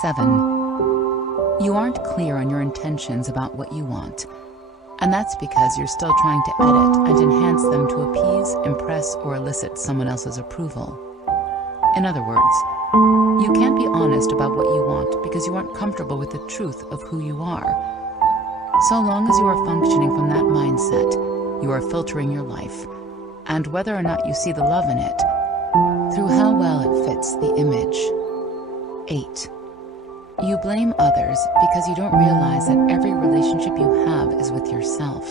7. You aren't clear on your intentions about what you want, and that's because you're still trying to edit and enhance them to appease, impress, or elicit someone else's approval. In other words, you can't be honest about what you want because you aren't comfortable with the truth of who you are. So long as you are functioning from that mindset, you are filtering your life, and whether or not you see the love in it, through how well it fits the image. 8. You blame others because you don't realize that every relationship you have is with yourself.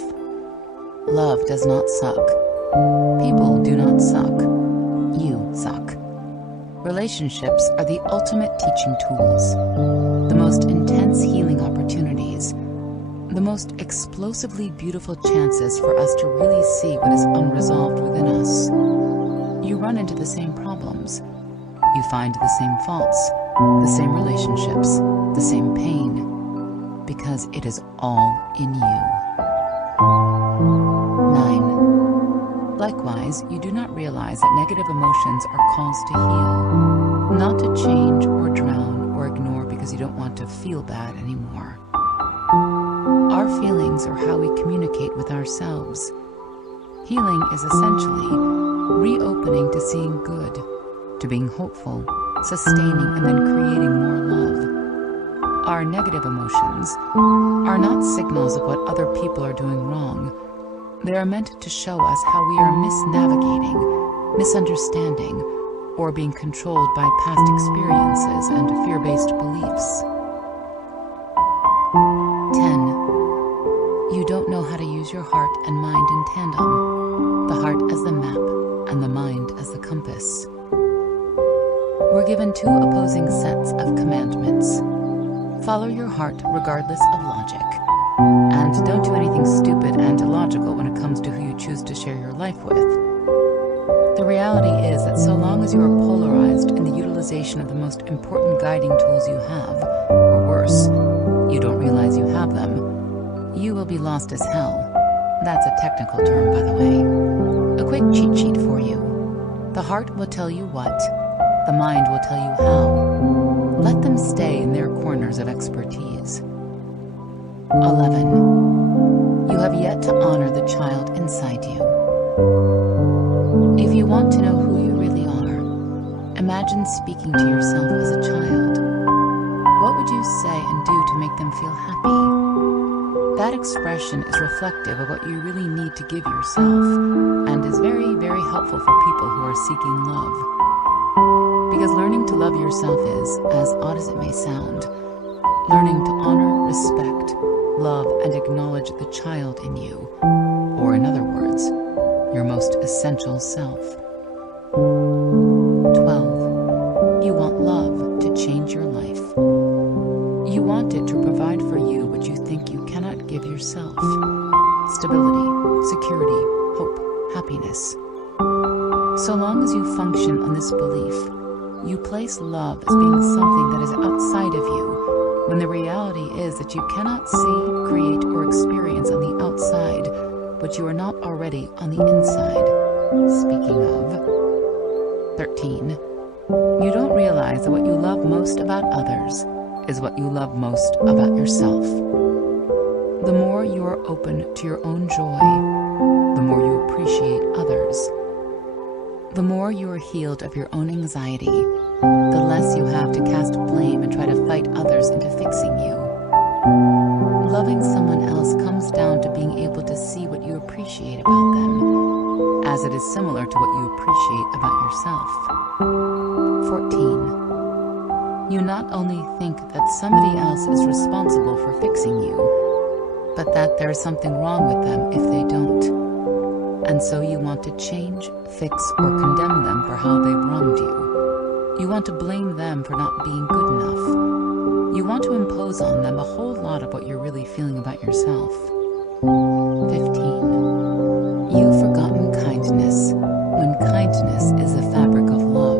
Love does not suck. People do not suck. You suck. Relationships are the ultimate teaching tools, the most intense healing opportunities, the most explosively beautiful chances for us to really see what is unresolved within us. You run into the same problems. You find the same faults, the same relationships, the same pain, because it is all in you. 9. Likewise, you do not realize that negative emotions are calls to heal, not to change or drown or ignore because you don't want to feel bad anymore. Our feelings are how we communicate with ourselves. Healing is essentially reopening to seeing good, to being hopeful, sustaining, and then creating more love. Our negative emotions are not signals of what other people are doing wrong. They are meant to show us how we are misnavigating, misunderstanding, or being controlled by past experiences and fear-based beliefs. 10. You don't know how to use your heart and mind in tandem, the heart as the map and the mind as the compass. We're given two opposing sets of commandments. Follow your heart regardless of logic, and don't do anything stupid and illogical when it comes to who you choose to share your life with. The reality is that so long as you are polarized in the utilization of the most important guiding tools you have, or worse, you don't realize you have them, you will be lost as hell. That's a technical term, by the way. A quick cheat sheet for you. The heart will tell you what, the mind will tell you how. Let them stay in their corners of expertise. 11. You have yet to honor the child inside you. If you want to know who you really are, imagine speaking to yourself as a child. What would you say and do to make them feel happy? That expression is reflective of what you really need to give yourself, and is very, very helpful for people who are seeking love. Because learning to love yourself is, as odd as it may sound, learning to honor, respect, love, and acknowledge the child in you, or in other words, your most essential self. 12. You want love to change your life. You want it to provide for you what you think you cannot give yourself. Stability, security, hope, happiness. So long as you function on this belief, you place love as being something that is outside of you, when the reality is that you cannot see, create, or experience on the outside what you are not already on the inside. Speaking of. 13. You don't realize that what you love most about others is what you love most about yourself. The more you are open to your own joy, the more you appreciate others. The more you are healed of your own anxiety, the less you have to cast blame and try to fight others into fixing you. Loving someone else comes down to being able to see what you appreciate about them, as it is similar to what you appreciate about yourself. 14. You not only think that somebody else is responsible for fixing you, but that there is something wrong with them if they don't. And so you want to change, fix, or condemn them for how they've wronged you. You want to blame them for not being good enough. You want to impose on them a whole lot of what you're really feeling about yourself. 15. You've forgotten kindness, when kindness is the fabric of love.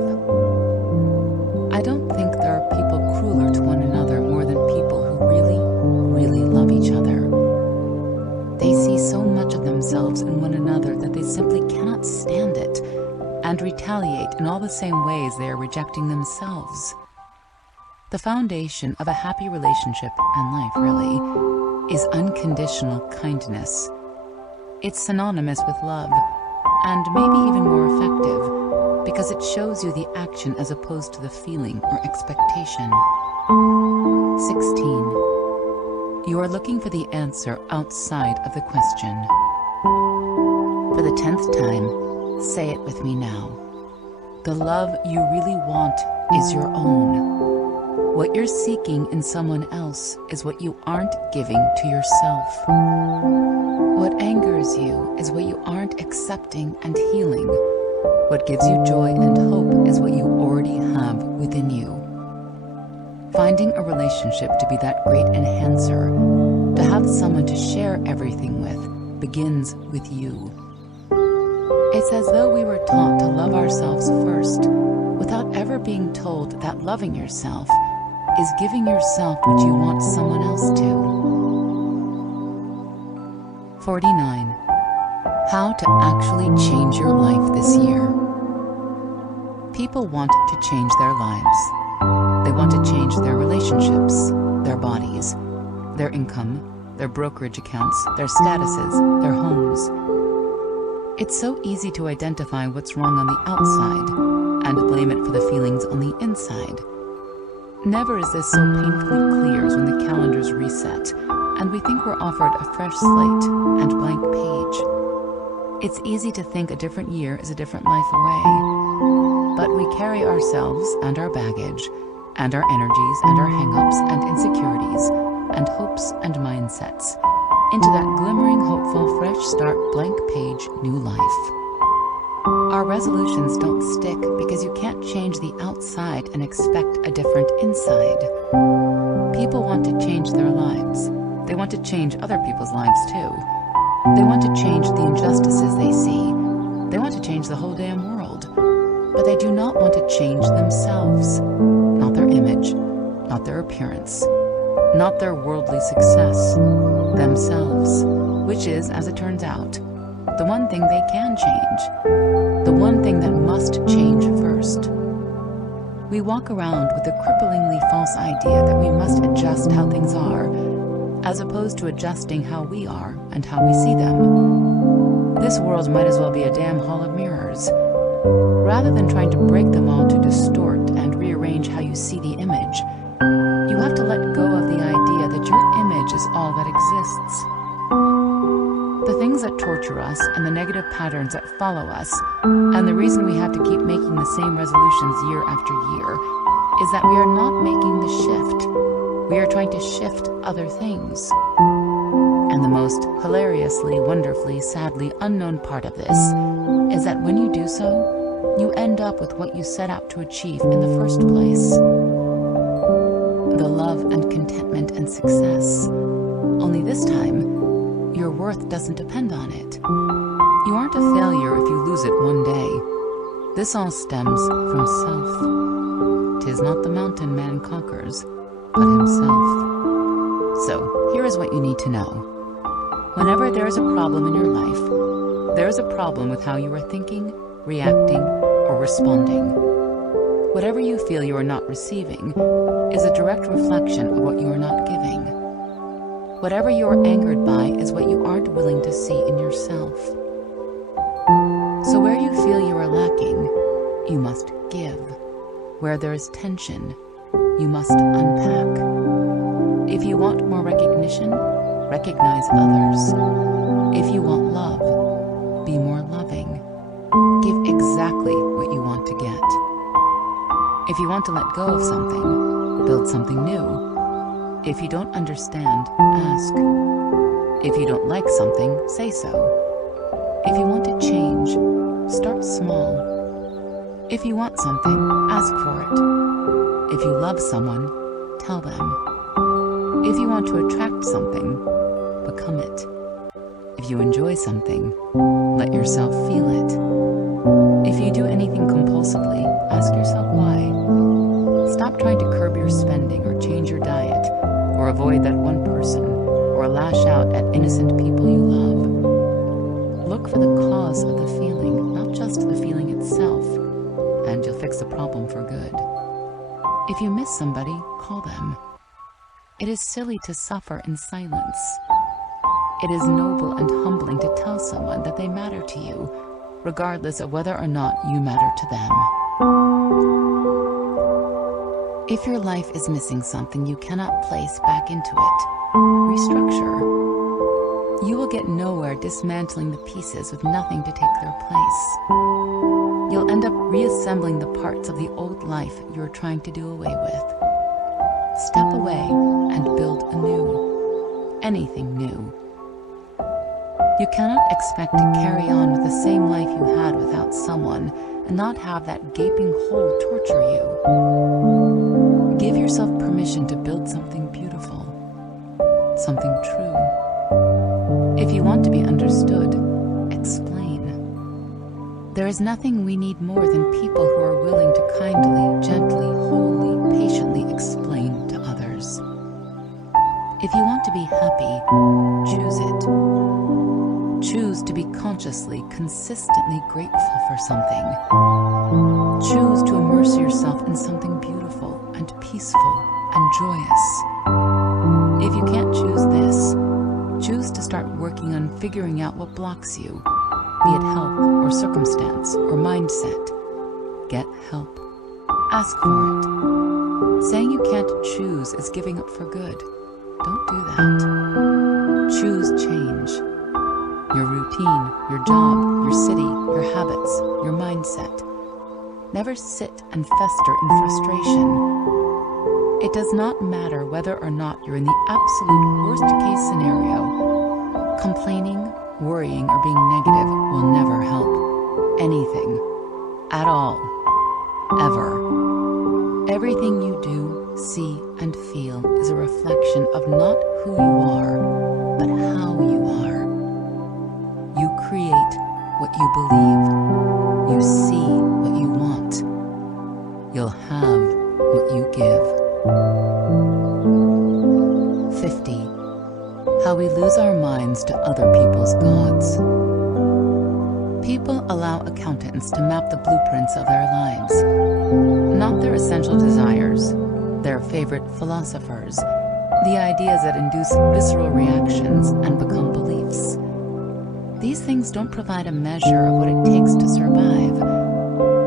I don't think there are people crueler to one another more than people who really, really love each other. They see so much of themselves in one another that they simply cannot stand it, and retaliate in all the same ways they are rejecting themselves. The foundation of a happy relationship and life, really, is unconditional kindness. It's synonymous with love, and maybe even more effective, because it shows you the action as opposed to the feeling or expectation. 16. You are looking for the answer outside of the question. For the 10th time, say it with me now. The love you really want is your own. What you're seeking in someone else is what you aren't giving to yourself. What angers you is what you aren't accepting and healing. What gives you joy and hope is what you already have within you. Finding a relationship to be that great enhancer, to have someone to share everything with, begins with you. It's as though we were taught to love ourselves first, without ever being told that loving yourself is giving yourself what you want someone else to. 49. How to actually change your life this year. People want to change their lives. They want to change their relationships, their bodies, their income, their brokerage accounts, their statuses, their homes. It's so easy to identify what's wrong on the outside and blame it for the feelings on the inside. Never is this so painfully clear as when the calendars reset and we think we're offered a fresh slate and blank page. It's easy to think a different year is a different life away, but we carry ourselves and our baggage and our energies and our hang-ups and insecurities and hopes and mindsets into that glimmering, hopeful, fresh start, blank page, new life. Our resolutions don't stick because you can't change the outside and expect a different inside. People want to change their lives. They want to change other people's lives too. They want to change the injustices they see. They want to change the whole damn world. But they do not want to change themselves. Not their image, not their appearance, not their worldly success. Themselves, which is, as it turns out, the one thing they can change. The one thing that must change first. We walk around with the cripplingly false idea that we must adjust how things are, as opposed to adjusting how we are and how we see them. This world might as well be a damn hall of mirrors. Rather than trying to break them all to distort and rearrange how you see the image, you have to let go of the idea that your image is all that exists. The things that torture us and the negative patterns that follow us, and the reason we have to keep making the same resolutions year after year, is that we are not making the shift. We are trying to shift other things. And the most hilariously, wonderfully, sadly unknown part of this is that when you do so, you end up with what you set out to achieve in the first place. The love and contentment and success. Only this time, your worth doesn't depend on it. You aren't a failure if you lose it one day. This all stems from self. 'Tis not the mountain man conquers, but himself. So, here is what you need to know. Whenever there is a problem in your life, there is a problem with how you are thinking, reacting, or responding. Whatever you feel you are not receiving is a direct reflection of what you are not giving. Whatever you are angered by is what you aren't willing to see in yourself. So where you feel you are lacking, you must give. Where there is tension, you must unpack. If you want more recognition, recognize others. If you want love, be more loving. Give exactly what you want to get. If you want to let go of something, build something new. If you don't understand, ask. If you don't like something, say so. If you want to change, start small. If you want something, ask for it. If you love someone, tell them. If you want to attract something, become it. If you enjoy something, let yourself feel it. If you do anything compulsively, ask yourself why. Stop trying to curb your spending or change your diet or avoid that one person or lash out at innocent people you love. Look for the cause of the feeling, not just the feeling itself, and you'll fix the problem for good. If you miss somebody, call them. It is silly to suffer in silence. It is noble and humbling to tell someone that they matter to you, regardless of whether or not you matter to them. If your life is missing something you cannot place back into it, restructure. You will get nowhere dismantling the pieces with nothing to take their place. You'll end up reassembling the parts of the old life you're trying to do away with. Step away and build anew. Anything new. You cannot expect to carry on with the same life you had without someone and not have that gaping hole torture you. Give yourself permission to build something beautiful, something true. If you want to be understood, explain. There is nothing we need more than people who are willing to kindly, gently, wholly, patiently explain to others. If you want to be happy, choose it. Choose to be consciously, consistently grateful for something. Choose to immerse yourself in something beautiful and peaceful and joyous. If you can't choose this, choose to start working on figuring out what blocks you, be it health or circumstance or mindset. Get help. Ask for it. Saying you can't choose is giving up for good. Don't do that. Choose change. Your routine, your job, your city, your habits, your mindset. Never sit and fester in frustration. It does not matter whether or not you're in the absolute worst-case scenario. Complaining, worrying, or being negative will never help. Anything. At all. Ever. Everything you do, see, and feel is a reflection of not who you are, but how you are. You create what you believe. You see what you want. You'll have what you give. 50. How we lose our minds to other people's gods. People allow accountants to map the blueprints of their lives. Not their essential desires, their favorite philosophers, the ideas that induce visceral reactions and become beliefs. These things don't provide a measure of what it takes to survive,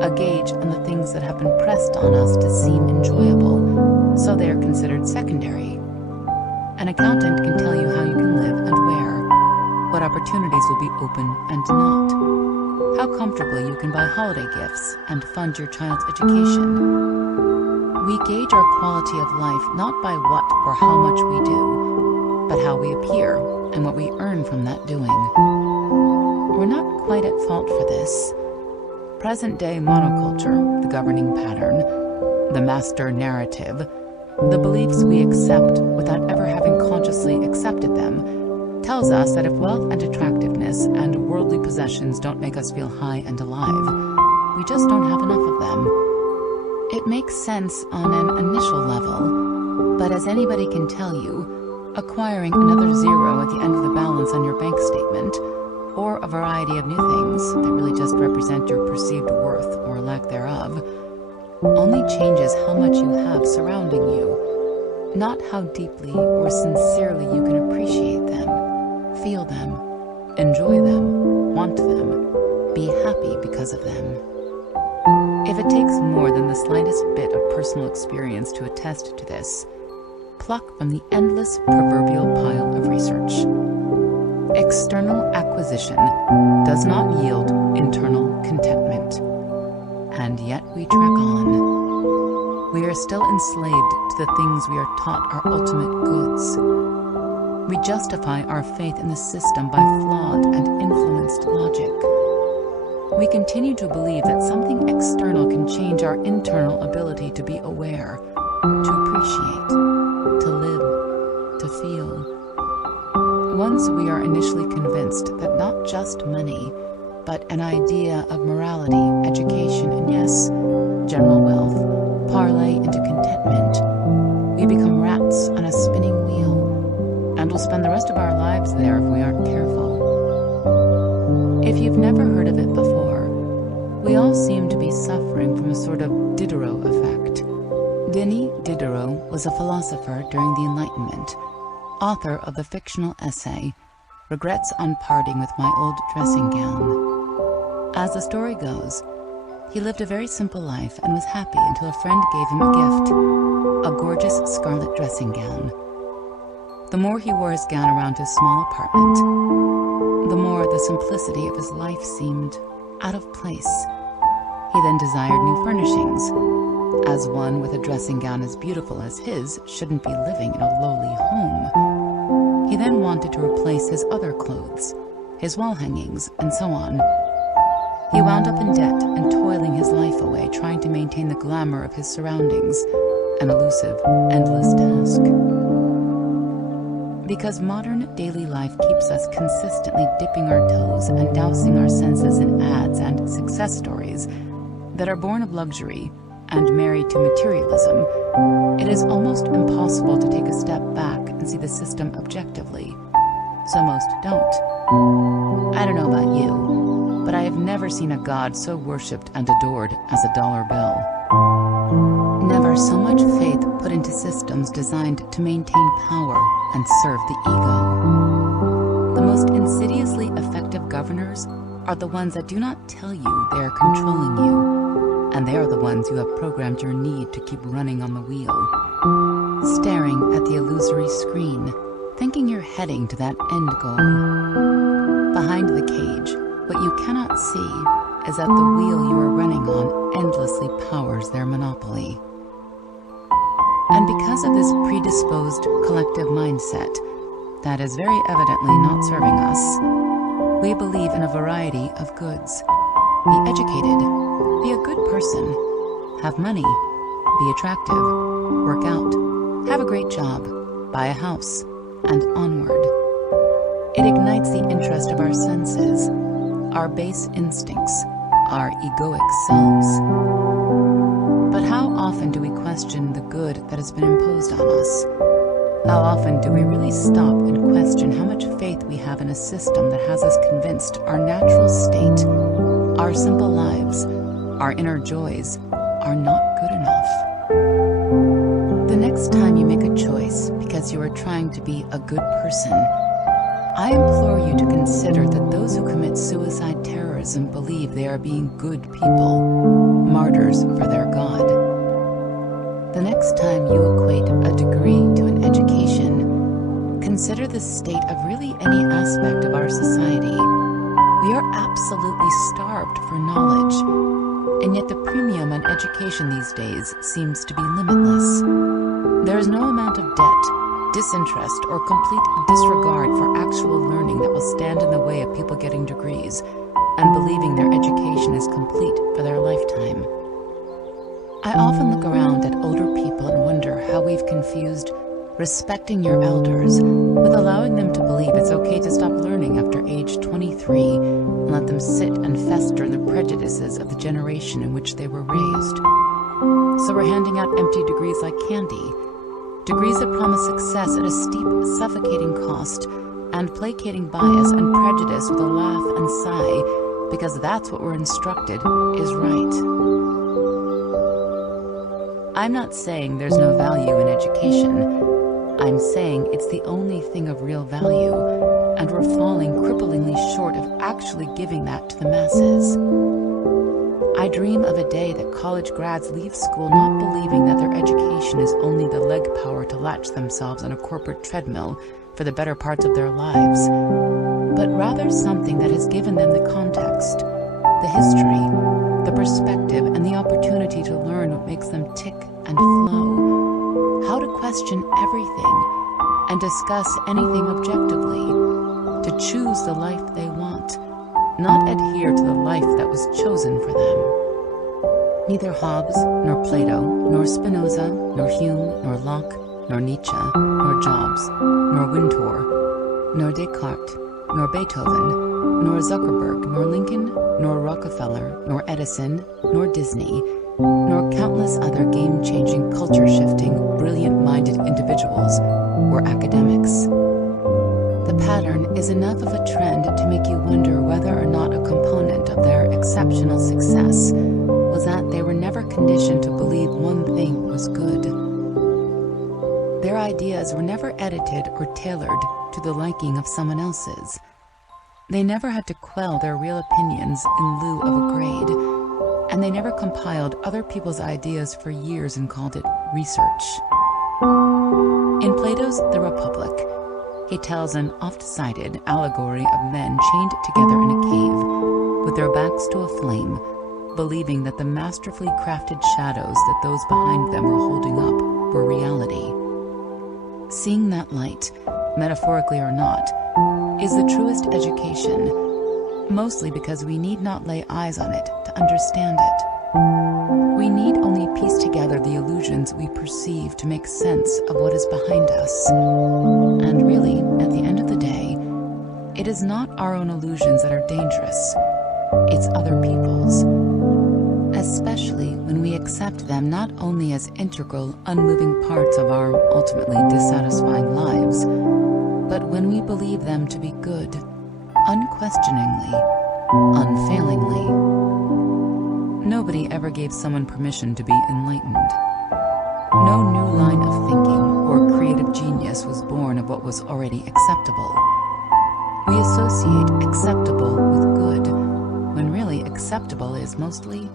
a gauge on the things that have been pressed on us to seem enjoyable, so they are considered secondary. An accountant can tell you how you can live and where, what opportunities will be open and not, how comfortably you can buy holiday gifts and fund your child's education. We gauge our quality of life not by what or how much we do, but how we appear and what we earn from that doing. We're not quite at fault for this. Present-day monoculture, the governing pattern, the master narrative, the beliefs we accept without ever having consciously accepted them, tells us that if wealth and attractiveness and worldly possessions don't make us feel high and alive, we just don't have enough of them. It makes sense on an initial level, but as anybody can tell you, acquiring another zero at the end of the balance on your bank statement, or a variety of new things that really just represent your perceived worth or lack thereof, only changes how much you have surrounding you, not how deeply or sincerely you can appreciate them, feel them, enjoy them, want them, be happy because of them. If it takes more than the slightest bit of personal experience to attest to this, pluck from the endless proverbial pile of research. External acquisition does not yield internal contentment. And yet we track on. We are still enslaved to the things we are taught are ultimate goods. We justify our faith in the system by flawed and influenced logic. We continue to believe that something external can change our internal ability to be aware, to appreciate, to live, to feel. Once we are initially convinced that not just money, but an idea of morality, education, and yes, general wealth, parlay into contentment, we become rats on a spinning wheel, and will spend the rest of our lives there if we aren't careful. If you've never heard of it before, we all seem to be suffering from a sort of Diderot effect. Denis Diderot was a philosopher during the Enlightenment, author of the fictional essay, Regrets on Parting with My Old Dressing Gown. As the story goes, he lived a very simple life and was happy until a friend gave him a gift, a gorgeous scarlet dressing gown. The more he wore his gown around his small apartment, the more the simplicity of his life seemed out of place. He then desired new furnishings, as one with a dressing gown as beautiful as his shouldn't be living in a lowly home. He then wanted to replace his other clothes, his wall hangings, and so on. He wound up in debt and toiling his life away trying to maintain the glamour of his surroundings, an elusive, endless task. Because modern daily life keeps us consistently dipping our toes and dousing our senses in ads and success stories that are born of luxury and married to materialism, it is almost impossible to take a step back and see the system objectively. So most don't. I don't know about you, but I have never seen a god so worshipped and adored as a dollar bill. Never so much faith put into systems designed to maintain power and serve the ego. The most insidiously effective governors are the ones that do not tell you they are controlling you, and they are the ones you have programmed your need to keep running on the wheel, staring at the illusory screen, thinking you're heading to that end goal. Behind the cage, what you cannot see is that the wheel you are running on endlessly powers their monopoly. And because of this predisposed collective mindset that is very evidently not serving us, we believe in a variety of goods. Be educated, be a good person, have money, be attractive, work out, have a great job, buy a house, and onward. It ignites the interest of our senses, our base instincts, our egoic selves. But how often do we question the good that has been imposed on us? How often do we really stop and question how much faith we have in a system that has us convinced our natural state, our simple lives, our inner joys are not good enough? The next time you make a choice because you are trying to be a good person, I implore you to consider that those who commit suicide terrorism believe they are being good people, martyrs for their God. The next time you equate a degree to an education, consider the state of really any aspect of our society. We are absolutely starved for knowledge, and yet the premium on education these days seems to be limitless. There is no amount of debt, disinterest, or complete disregard for actual learning that will stand in the way of people getting degrees and believing their education is complete for their lifetime. I often look around at older people and wonder how we've confused respecting your elders with allowing them to believe it's okay to stop learning after age 23 and let them sit and fester in the prejudices of the generation in which they were raised. So we're handing out empty degrees like candy, degrees that promise success at a steep, suffocating cost, and placating bias and prejudice with a laugh and sigh, because that's what we're instructed is right. I'm not saying there's no value in education. I'm saying it's the only thing of real value, and we're falling cripplingly short of actually giving that to the masses. I dream of a day that college grads leave school not believing that their education is only the leg power to latch themselves on a corporate treadmill for the better parts of their lives, but rather something that has given them the context, the history, the perspective, and the opportunity to learn what makes them tick and flow, how to question everything and discuss anything objectively, to choose the life they want, not adhere to the life that was chosen for them. Neither Hobbes, nor Plato, nor Spinoza, nor Hume, nor Locke, nor Nietzsche, nor Jobs, nor Wintour, nor Descartes, nor Beethoven, nor Zuckerberg, nor Lincoln, nor Rockefeller, nor Edison, nor Disney, nor countless other game-changing, culture-shifting, brilliant-minded individuals were academics. The pattern is enough of a trend to make you wonder whether or not a component of their exceptional success was that they were never conditioned to believe one thing was good. Their ideas were never edited or tailored to the liking of someone else's. They never had to quell their real opinions in lieu of a grade, and they never compiled other people's ideas for years and called it research. In Plato's The Republic, he tells an oft-cited allegory of men chained together in a cave, with their backs to a flame, believing that the masterfully crafted shadows that those behind them were holding up were reality. Seeing that light, metaphorically or not, is the truest education, mostly because we need not lay eyes on it to understand it. We need only piece together the illusions we perceive to make sense of what is behind us. And really, at the end of the day, it is not our own illusions that are dangerous, it's other people's. Especially when we accept them not only as integral, unmoving parts of our ultimately dissatisfying lives, but when we believe them to be good, unquestioningly, unfailingly. Nobody ever gave someone permission to be enlightened. No new line of thinking or creative genius was born of what was already acceptable. We associate acceptable with good, when really acceptable is mostly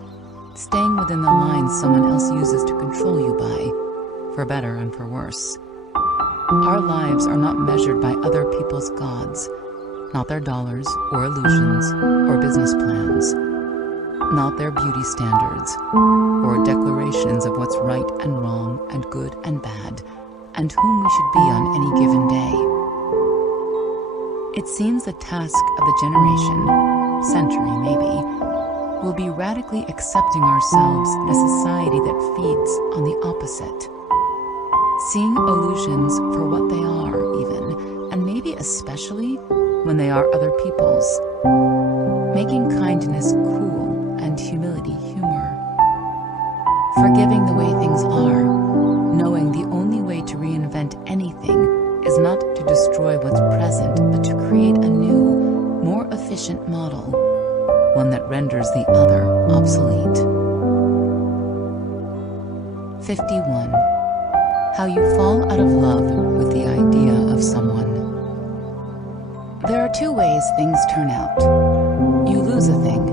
staying within the lines someone else uses to control you by, for better and for worse. Our lives are not measured by other people's gods, not their dollars or illusions or business plans, not their beauty standards or declarations of what's right and wrong and good and bad and whom we should be on any given day. It seems the task of the generation, century maybe, will be radically accepting ourselves in a society that feeds on the opposite. Seeing illusions for what they are, even, and maybe especially when they are other people's. Making kindness cool and humility humor. Forgiving the way things are, knowing the only way to reinvent anything is not to destroy what's present, but to create a new, more efficient model, one that renders the other obsolete. 51. How you fall out of love with the idea of someone. There are two ways things turn out. You lose a thing.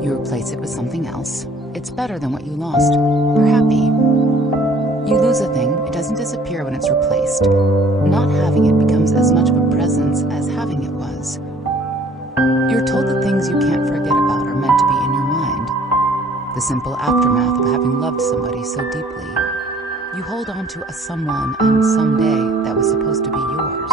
You replace it with something else. It's better than what you lost. You're happy. You lose a thing. It doesn't disappear when it's replaced. Not having it becomes as much of a presence as having it was. You're told that things you can't forget about are meant to be in your mind. The simple aftermath of having loved somebody so deeply. You hold on to a someone and someday that was supposed to be yours.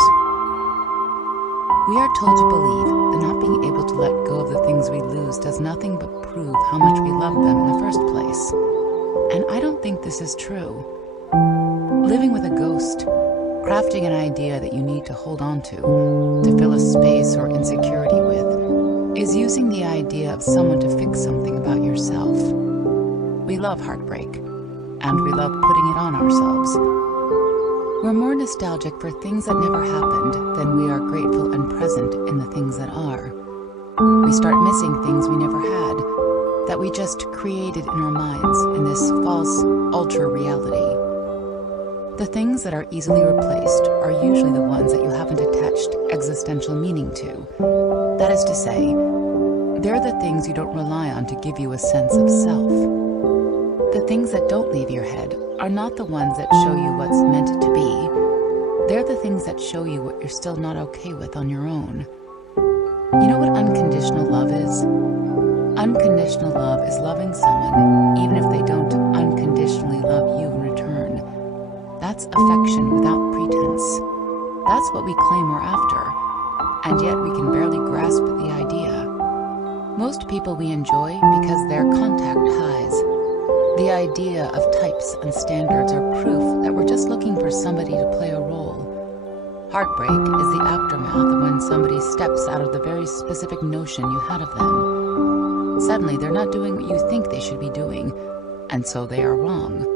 We are told to believe that not being able to let go of the things we lose does nothing but prove how much we love them in the first place. And I don't think this is true. Living with a ghost, crafting an idea that you need to hold on to fill a space or insecurity with, is using the idea of someone to fix something about yourself. We love heartbreak, and we love putting it on ourselves. We're more nostalgic for things that never happened than we are grateful and present in the things that are. We start missing things we never had, that we just created in our minds in this false, ultra-reality. The things that are easily replaced are usually the ones that you haven't attached existential meaning to. That is to say, they're the things you don't rely on to give you a sense of self. The things that don't leave your head are not the ones that show you what's meant to be. They're the things that show you what you're still not okay with on your own. You know what unconditional love is? Unconditional love is loving someone even if they don't unconditionally love you in return. That's affection without pretense. That's what we claim we're after, and yet we can barely grasp the idea. Most people we enjoy because they're contact highs. The idea of types and standards are proof that we're just looking for somebody to play a role. Heartbreak is the aftermath of when somebody steps out of the very specific notion you had of them. Suddenly, they're not doing what you think they should be doing, and so they are wrong.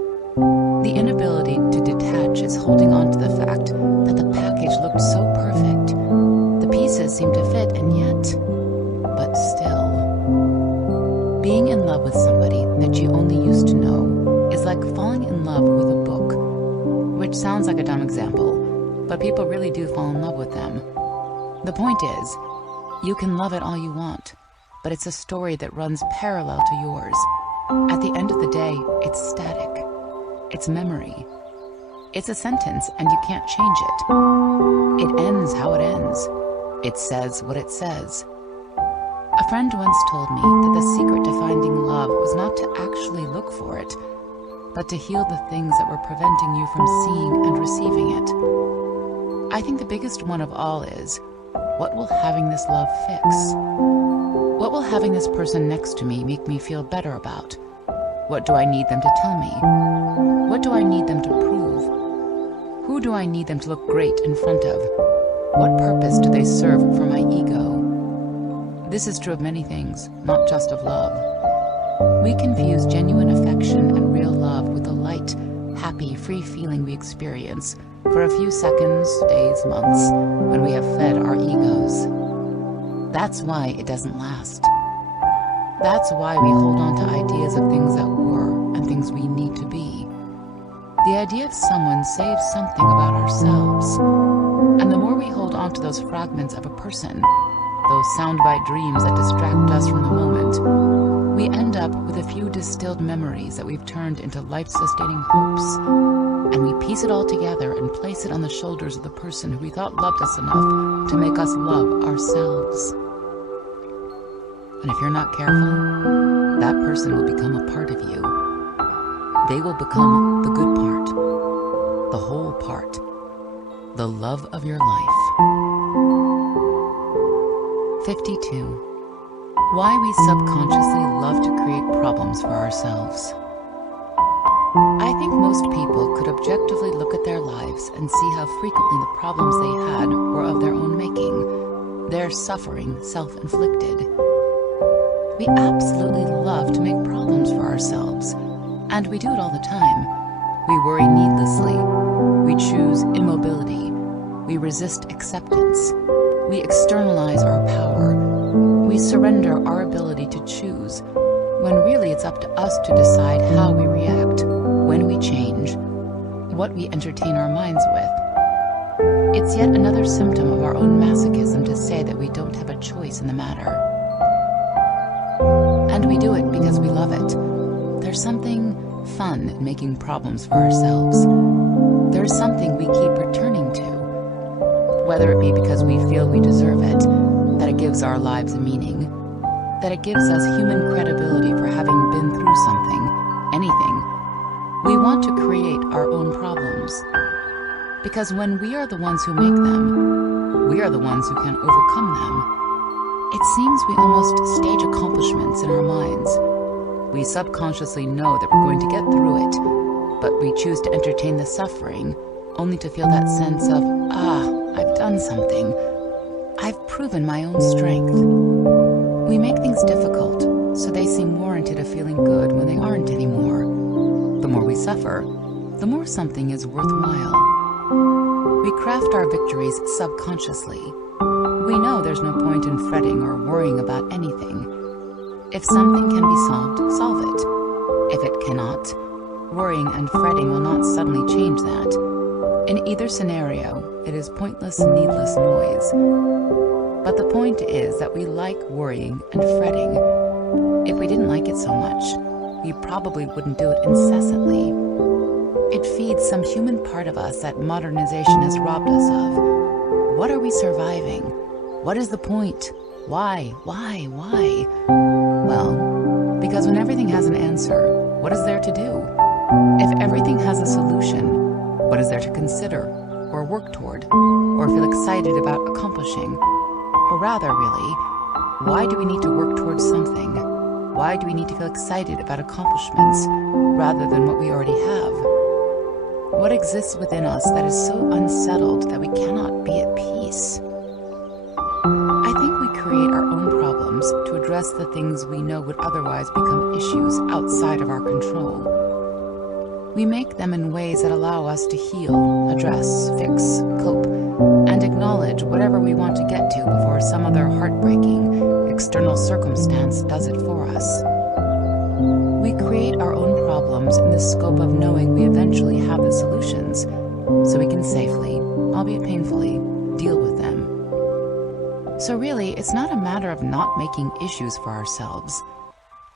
The inability to detach is holding on to the fact that the package looked so perfect. The pieces seem to fit, and yet, but still. Being in love with somebody that you only used to know is like falling in love with a book, which sounds like a dumb example, but people really do fall in love with them. The point is, you can love it all you want, but it's a story that runs parallel to yours. At the end of the day, it's static. It's memory. It's a sentence and you can't change it. It ends how it ends. It says what it says. A friend once told me that the secret to finding love was not to actually look for it, but to heal the things that were preventing you from seeing and receiving it. I think the biggest one of all is, what will having this love fix? What will having this person next to me make me feel better about? What do I need them to tell me? What do I need them to prove? Who do I need them to look great in front of? What purpose do they serve for my ego? This is true of many things, not just of love. We confuse genuine affection and real love with the light, happy, free feeling we experience for a few seconds, days, months, when we have fed our egos. That's why it doesn't last. That's why we hold on to ideas of things that were and things we need to be. The idea of someone saves something about ourselves. And the more we hold on to those fragments of a person, those soundbite dreams that distract us from the moment, we end up with a few distilled memories that we've turned into life-sustaining hopes. And we piece it all together and place it on the shoulders of the person who we thought loved us enough to make us love ourselves. And if you're not careful, that person will become a part of you. They will become the good part, the whole part, the love of your life. 52. Why we subconsciously love to create problems for ourselves. I think most people could objectively look at their lives and see how frequently the problems they had were of their own making, their suffering self-inflicted. We absolutely love to make problems for ourselves, and we do it all the time. We worry needlessly. We choose immobility. We resist acceptance. We externalize our power. We surrender our ability to choose, when really it's up to us to decide how we react, when we change, what we entertain our minds with. It's yet another symptom of our own masochism to say that we don't have a choice in the matter. And we do it because we love it. There's something fun in making problems for ourselves. There's something we keep returning to, whether it be because we feel we deserve it, that it gives our lives a meaning, that it gives us human credibility for having been through something, anything. We want to create our own problems. Because when we are the ones who make them, we are the ones who can overcome them. It seems we almost stage accomplishments in our minds. We subconsciously know that we're going to get through it, but we choose to entertain the suffering, only to feel that sense of, I've done something. I've proven my own strength. We make things difficult, so they seem warranted of feeling good when they aren't anymore. The more we suffer, the more something is worthwhile. We craft our victories subconsciously. We know there's no point in fretting or worrying about anything. If something can be solved, solve it. If it cannot, worrying and fretting will not suddenly change that. In either scenario, it is pointless, needless noise. But the point is that we like worrying and fretting. If we didn't like it so much, we probably wouldn't do it incessantly. It feeds some human part of us that modernization has robbed us of. What are we surviving? What is the point? Why? Well, because when everything has an answer, what is there to do? If everything has a solution, what is there to consider, or work toward, or feel excited about accomplishing? Or rather, really, why do we need to work towards something? Why do we need to feel excited about accomplishments, rather than what we already have? What exists within us that is so unsettled that we cannot be at peace? I think we create our own problems to address the things we know would otherwise become issues outside of our control. We make them in ways that allow us to heal, address, fix, cope, and acknowledge whatever we want to get to before some other heartbreaking, external circumstance does it for us. We create our own problems in the scope of knowing we eventually have the solutions, so we can safely, albeit painfully, deal with them. So really, it's not a matter of not making issues for ourselves,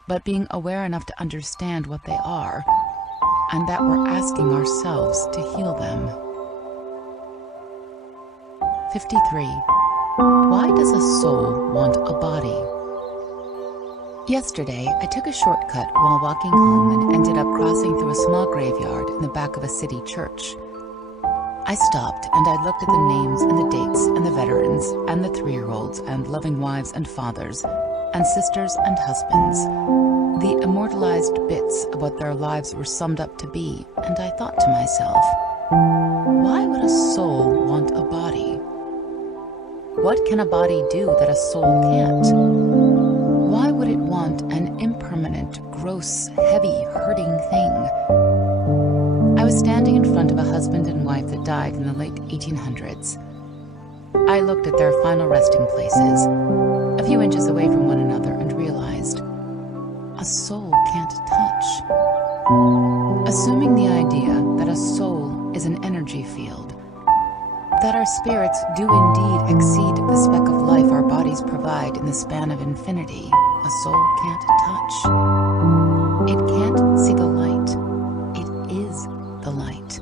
but being aware enough to understand what they are, and that we're asking ourselves to heal them. 53. Why does a soul want a body? Yesterday, I took a shortcut while walking home and ended up crossing through a small graveyard in the back of a city church. I stopped and I looked at the names and the dates and the veterans and the 3-year-olds and loving wives and fathers and sisters and husbands, the immortalized bits of what their lives were summed up to be, and I thought to myself, why would a soul want a body? What can a body do that a soul can't? Why would it want an impermanent, gross, heavy, hurting thing? I was standing in front of a husband and wife that died in the late 1800s. I looked at their final resting places, a few inches away from one another, and realized a soul can't touch. Assuming the idea that a soul is an energy field, that our spirits do indeed exceed the speck of life our bodies provide in the span of infinity, a soul can't touch. It can't see the light. It is the light.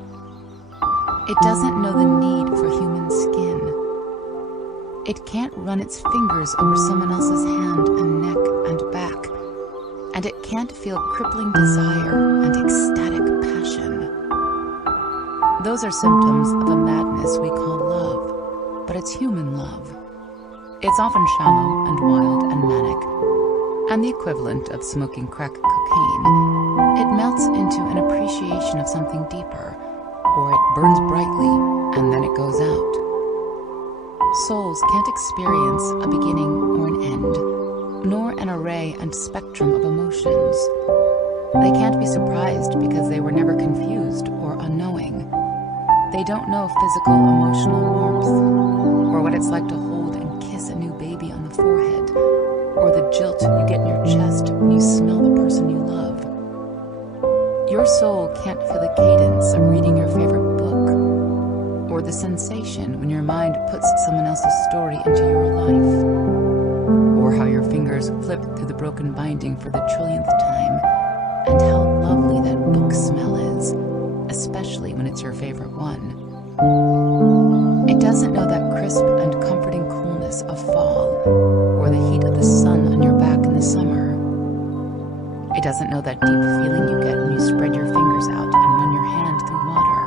It doesn't know the need for human skin. It can't run its fingers over someone else's hand and neck and back, and it can't feel crippling desire and ecstatic passion. Those are symptoms of a madness we call love, but it's human love. It's often shallow and wild and manic, and the equivalent of smoking crack cocaine. It melts into an appreciation of something deeper, or it burns brightly and then it goes out. Souls can't experience a beginning or an end, nor an array and spectrum of emotions. They can't be surprised because they were never confused or unknowing. They don't know physical emotional warmth, or what it's like to hold and kiss a new baby on the forehead, or the jolt you get in your chest when you smell the person you love. Your soul can't feel the cadence of reading your favorite book, or the sensation when your mind puts someone else's story into your life, or how your fingers flip through the broken binding for the trillionth time, and how lovely that book smell is, especially when it's your favorite one. It doesn't know that crisp and comforting coolness of fall, or the heat of the sun on your back in the summer. It doesn't know that deep feeling you get when you spread your fingers out and run your hand through water.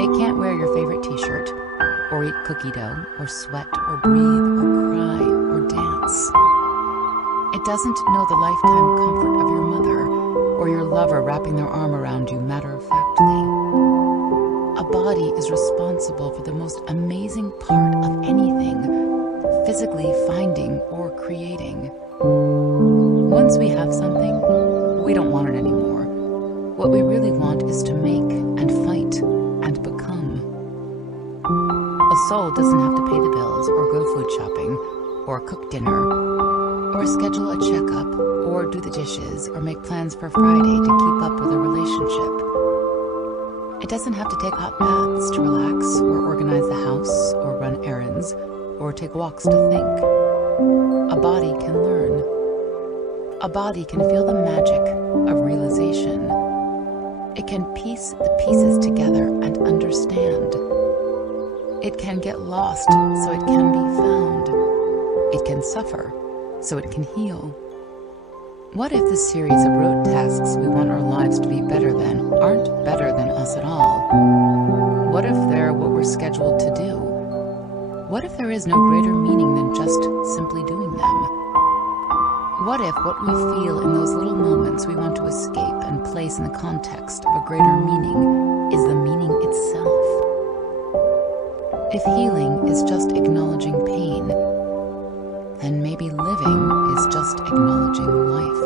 It can't wear your favorite t-shirt, or eat cookie dough, or sweat, or breathe, or cry, or dance. It doesn't know the lifetime comfort of your mother, or your lover wrapping their arm around you matter-of-factly. A body is responsible for the most amazing part of anything, physically finding or creating. Once we have something, we don't want it anymore. What we really want is to make and fight and become. A soul doesn't have to pay the bills or go food shopping or cook dinner or schedule a checkup or do the dishes or make plans for Friday to keep up with a relationship. It doesn't have to take hot baths to relax or organize the house or run errands or take walks to think. A body can learn. A body can feel the magic of realization. It can piece the pieces together and understand. It can get lost so it can be found. It can suffer so it can heal. What if the series of rote tasks we want our lives to be better than aren't better than us at all? What if they're what we're scheduled to do? What if there is no greater meaning than just simply doing them? What if what we feel in those little moments we want to escape and place in the context of a greater meaning is the meaning itself? If healing is just acknowledging pain, then maybe living is just acknowledging life.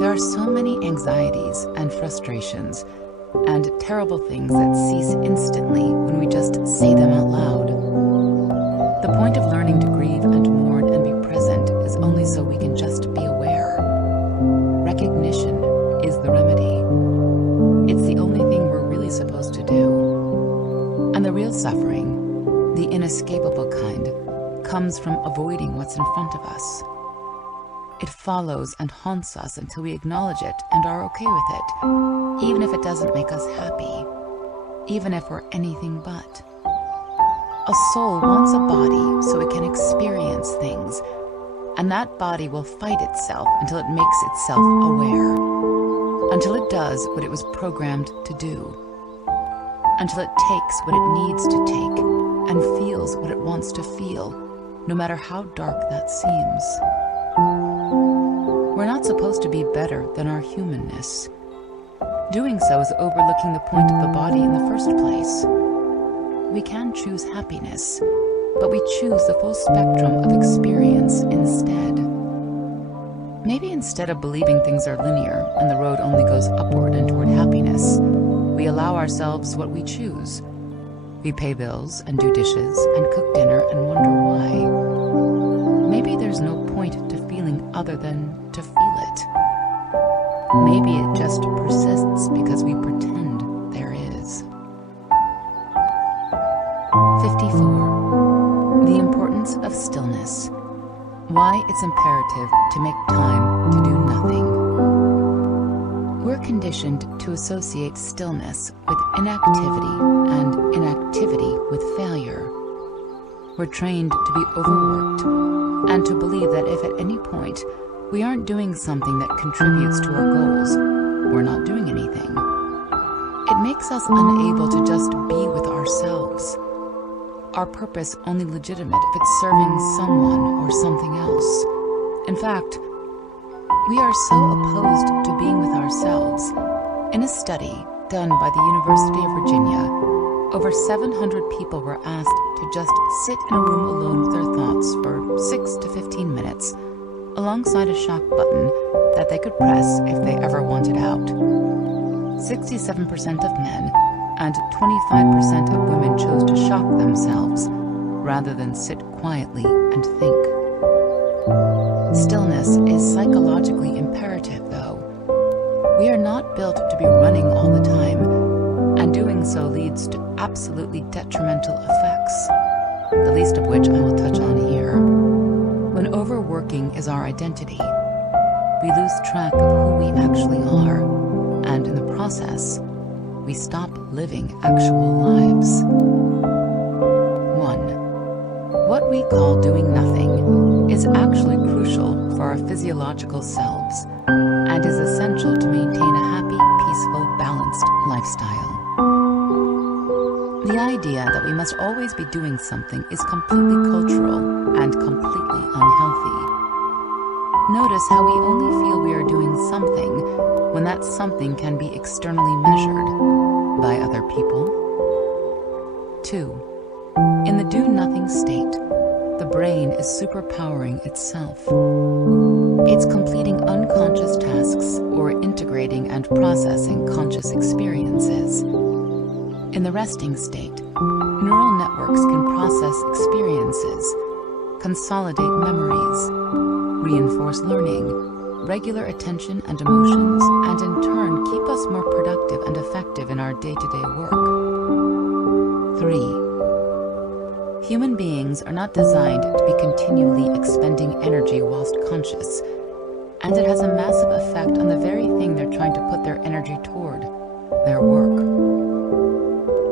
There are so many anxieties and frustrations and terrible things that cease instantly when we just say them out loud. The point of learning to grieve and mourn and be present is only so we can real suffering, the inescapable kind, comes from avoiding what's in front of us. It follows and haunts us until we acknowledge it and are okay with it, even if it doesn't make us happy, even if we're anything but. A soul wants a body so it can experience things, and that body will fight itself until it makes itself aware, until it does what it was programmed to do, until it takes what it needs to take and feels what it wants to feel, no matter how dark that seems. We're not supposed to be better than our humanness. Doing so is overlooking the point of the body in the first place. We can choose happiness, but we choose the full spectrum of experience instead. Maybe instead of believing things are linear and the road only goes upward and toward happiness, we allow ourselves what we choose. We pay bills and do dishes and cook dinner and wonder why. Maybe there's no point to feeling other than to feel it. Maybe it just persists because we pretend there is. 54. The importance of stillness. Why it's imperative to make time to do nothing. We're conditioned to associate stillness with inactivity and inactivity with failure. We're trained to be overworked and to believe that if at any point we aren't doing something that contributes to our goals, we're not doing anything. It makes us unable to just be with ourselves. Our purpose only legitimate if it's serving someone or something else. In fact, we are so opposed to being with ourselves. In a study done by the University of Virginia, over 700 people were asked to just sit in a room alone with their thoughts for 6 to 15 minutes, alongside a shock button that they could press if they ever wanted out. 67% of men and 25% of women chose to shock themselves rather than sit quietly and think. Stillness is psychologically imperative, though. We are not built to be running all the time, and doing so leads to absolutely detrimental effects, the least of which I will touch on here. When overworking is our identity, we lose track of who we actually are, and in the process, we stop living actual lives. 1. What we call doing nothing is actually crucial for our physiological selves and is essential to maintain a happy, peaceful, balanced lifestyle. The idea that we must always be doing something is completely cultural and completely unhealthy. Notice how we only feel we are doing something when that something can be externally measured by other people. 2. In the do-nothing state, the brain is superpowering itself. It's completing unconscious tasks or integrating and processing conscious experiences. In the resting state, neural networks can process experiences, consolidate memories, reinforce learning, regular attention and emotions, and in turn keep us more productive and effective in our day-to-day work. 3. Human beings are not designed to be continually expending energy whilst conscious, and it has a massive effect on the very thing they're trying to put their energy toward, their work.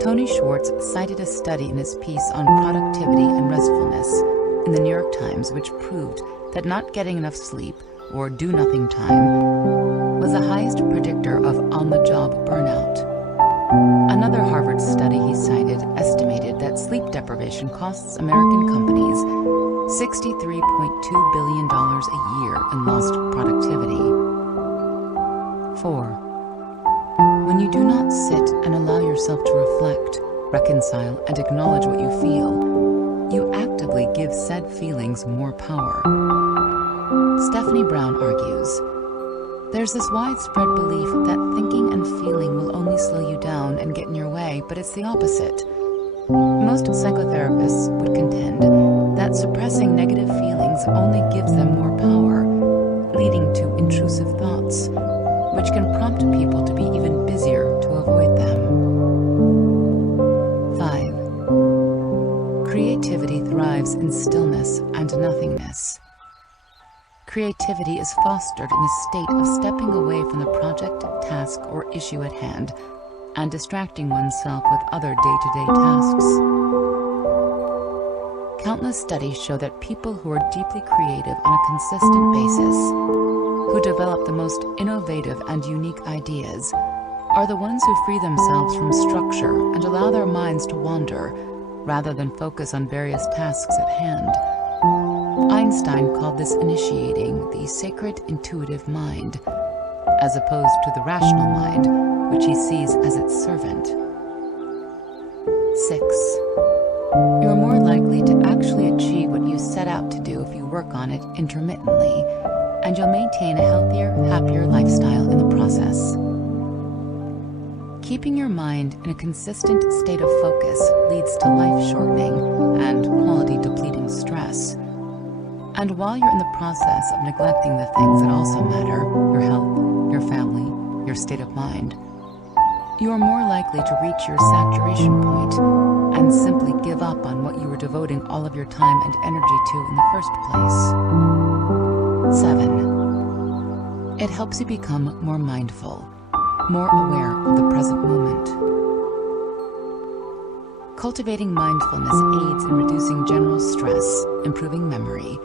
Tony Schwartz cited a study in his piece on productivity and restfulness in the New York Times which proved that not getting enough sleep or do-nothing time was the highest predictor of on-the-job burnout. Another Harvard study he cited estimated that sleep deprivation costs American companies $63.2 billion a year in lost productivity. 4. When you do not sit and allow yourself to reflect, reconcile, and acknowledge what you feel, you actively give said feelings more power. Stephanie Brown argues, there's this widespread belief that thinking and feeling will only slow you down and get in your way, but it's the opposite. Most psychotherapists would contend that suppressing negative feelings only gives them more power, leading to intrusive thoughts, which can prompt people to be even busier to avoid them. 5. thrives in stillness and nothingness. Creativity is fostered in the state of stepping away from the project, task, or issue at hand and distracting oneself with other day-to-day tasks. Countless studies show that people who are deeply creative on a consistent basis, who develop the most innovative and unique ideas, are the ones who free themselves from structure and allow their minds to wander, rather than focus on various tasks at hand. Einstein called this initiating the sacred intuitive mind, as opposed to the rational mind, which he sees as its servant. 6. You're more likely to actually achieve what you set out to do if you work on it intermittently, and you'll maintain a healthier, happier lifestyle in the process. Keeping your mind in a consistent state of focus leads to life-shortening and quality-depleting stress. And while you're in the process of neglecting the things that also matter, your health, your family, your state of mind, you are more likely to reach your saturation point and simply give up on what you were devoting all of your time and energy to in the first place. 7. It helps you become more mindful, more aware of the present moment. Cultivating mindfulness aids in reducing general stress, improving memory,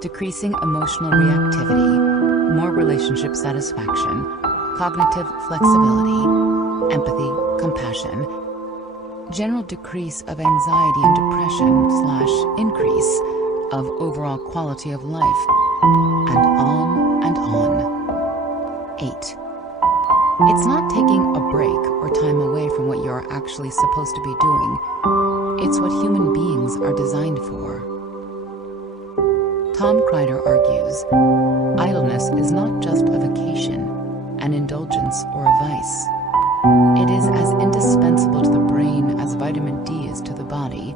decreasing emotional reactivity, more relationship satisfaction, cognitive flexibility, empathy, compassion, general decrease of anxiety and depression / increase of overall quality of life, and on and on. 8. It's not taking a break or time away from what you're actually supposed to be doing. It's what human beings are designed for. Tom Crider argues, idleness is not just a vacation, an indulgence, or a vice. It is as indispensable to the brain as vitamin D is to the body,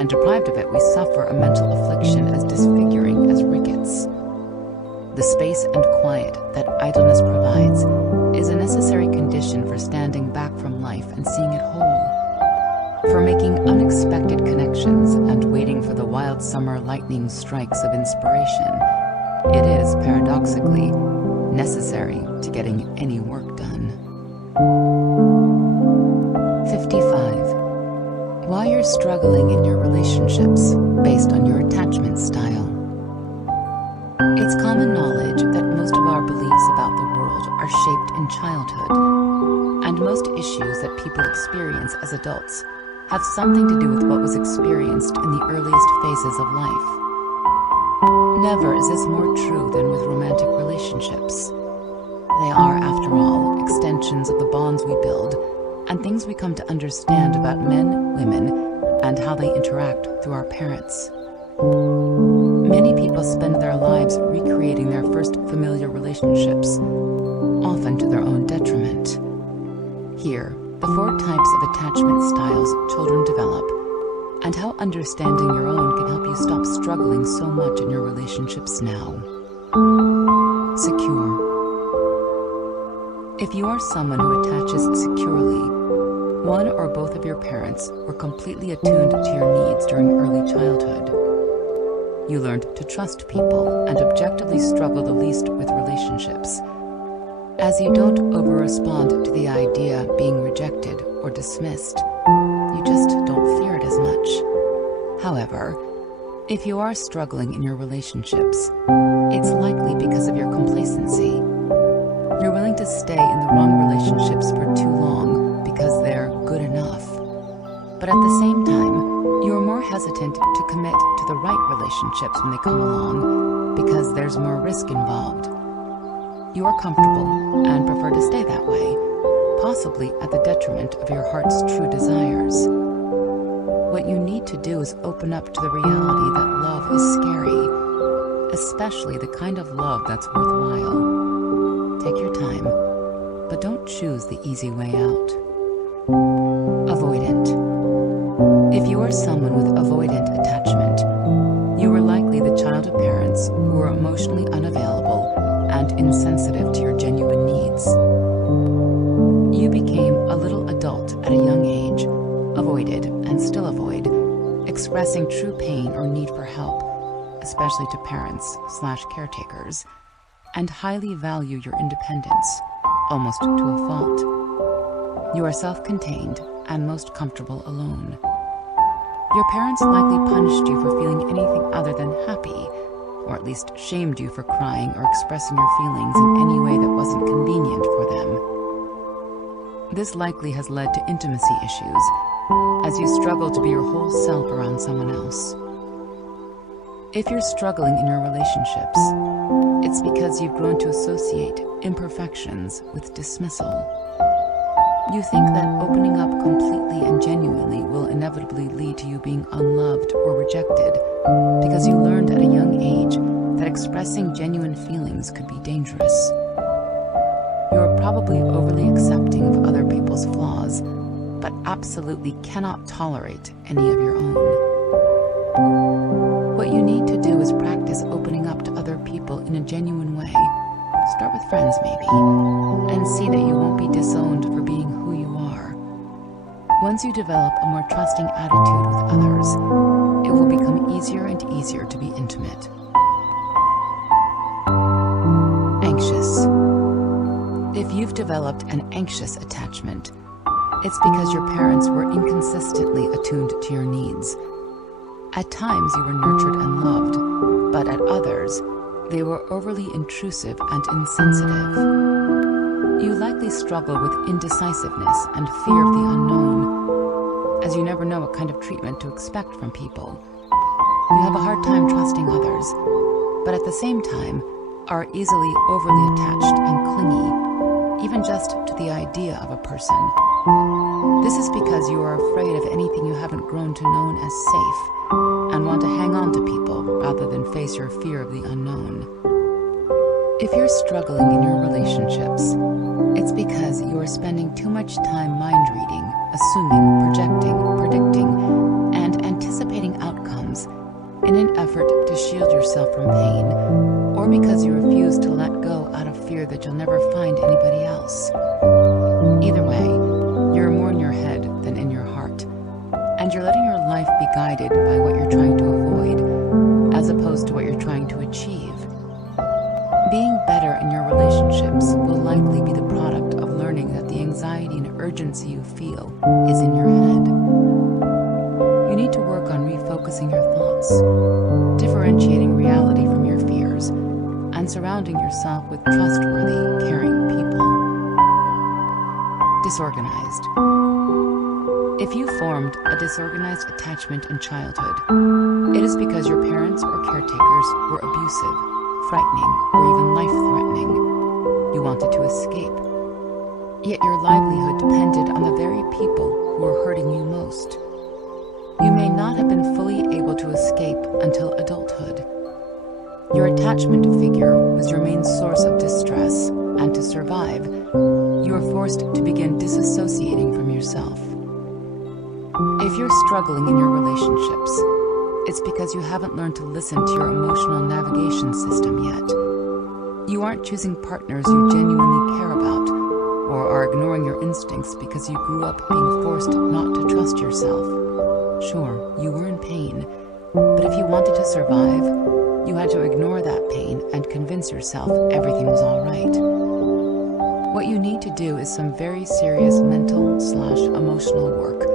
and deprived of it we suffer a mental affliction as disfiguring as rickets. The space and quiet that idleness provides is a necessary condition for standing back from life and seeing it whole, for making unexpected connections and waiting for the wild summer lightning strikes of inspiration. It is, paradoxically, necessary to getting any work done. 55. Why you're struggling in your relationships based on your attachment style. It's common knowledge that most of our beliefs about the world are shaped in childhood, and most issues that people experience as adults have something to do with what was experienced in the earliest phases of life. Never is this more true than with romantic relationships. They are, after all, extensions of the bonds we build and things we come to understand about men, women, and how they interact through our parents. Many people spend their lives recreating their first familiar relationships, often to their own detriment. Here, the 4 types of attachment styles children develop, and how understanding your own can help you stop struggling so much in your relationships now. Secure. If you are someone who attaches securely, one or both of your parents were completely attuned to your needs during early childhood. You learned to trust people and objectively struggle the least with relationships, as you don't over-respond to the idea of being rejected or dismissed. You just don't fear it as much. However, if you are struggling in your relationships, it's likely because of your complacency. You're willing to stay in the wrong relationships for too long because they're good enough. But at the same time, you're more hesitant to commit to the right relationships when they come along because there's more risk involved. You are comfortable and prefer to stay that way, possibly at the detriment of your heart's true desires. What you need to do is open up to the reality that love is scary, especially the kind of love that's worthwhile. Take your time, but don't choose the easy way out. Avoidant. If you are someone with avoidant attachment, you were likely the child of parents who were emotionally unavailable and insensitive to your genuine needs. You became a little adult at a young age, avoided and still avoid expressing true pain or especially to parents/caretakers, and highly value your independence, almost to a fault. You are self-contained and most comfortable alone. Your parents likely punished you for feeling anything other than happy, or at least shamed you for crying or expressing your feelings in any way that wasn't convenient for them. This likely has led to intimacy issues, as you struggle to be your whole self around someone else. If you're struggling in your relationships, it's because you've grown to associate imperfections with dismissal. You think that opening up completely and genuinely will inevitably lead to you being unloved or rejected, because you learned at a young age that expressing genuine feelings could be dangerous. You're probably overly accepting of other people's flaws, but absolutely cannot tolerate any of your own. What you need to do is practice opening up to other people in a genuine way. Start with friends maybe, and see that you won't be disowned for being who you are. Once you develop a more trusting attitude with others, it will become easier and easier to be intimate. Anxious. If you've developed an anxious attachment, it's because your parents were inconsistently attuned to your needs. At times you were nurtured and loved, but at others, they were overly intrusive and insensitive. You likely struggle with indecisiveness and fear of the unknown, as you never know what kind of treatment to expect from people. You have a hard time trusting others, but at the same time are easily overly attached and clingy, even just to the idea of a person. This is because you are afraid of anything you haven't grown to know as safe, and want to hang on to people rather than face your fear of the unknown. If you're struggling in your relationships, it's because you are spending too much time mind-reading, assuming, projecting, predicting, and anticipating outcomes in an effort to shield yourself from pain, or because you refuse to let go out of fear that you'll never find anybody else. Either way, you're more in your head than in your heart, and you're letting your life be guided by what you're trying to avoid, as opposed to what you're trying to achieve. Being better in your relationships will likely be the product of learning that the anxiety and urgency you feel is in your head. You need to work on refocusing your thoughts, differentiating reality from your fears, and surrounding yourself with trustworthy, caring people. Disorganized. If you formed a disorganized attachment in childhood, it is because your parents or caretakers were abusive, frightening, or even life-threatening. You wanted to escape. Yet your livelihood depended on the very people who were hurting you most. You may not have been fully able to escape until adulthood. Your attachment figure was your main source of distress, and to survive, you were forced to begin disassociating from yourself. If you're struggling in your relationships, it's because you haven't learned to listen to your emotional navigation system yet. You aren't choosing partners you genuinely care about, or are ignoring your instincts because you grew up being forced not to trust yourself. Sure, you were in pain, but if you wanted to survive, you had to ignore that pain and convince yourself everything was all right. What you need to do is some very serious mental/emotional work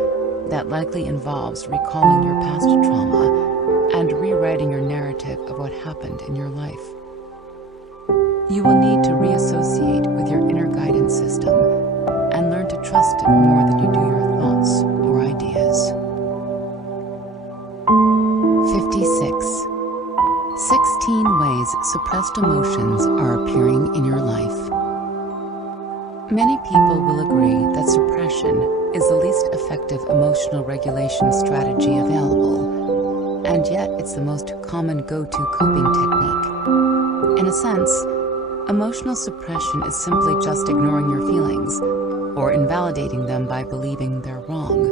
that likely involves recalling your past trauma and rewriting your narrative of what happened in your life. You will need to reassociate with your inner guidance system and learn to trust it more than you do your thoughts or ideas. 56. 16 ways suppressed emotions are appearing in your life. Many people will agree that suppression is the least effective emotional regulation strategy available, and yet it's the most common go-to coping technique. In a sense, emotional suppression is simply just ignoring your feelings, or invalidating them by believing they're wrong.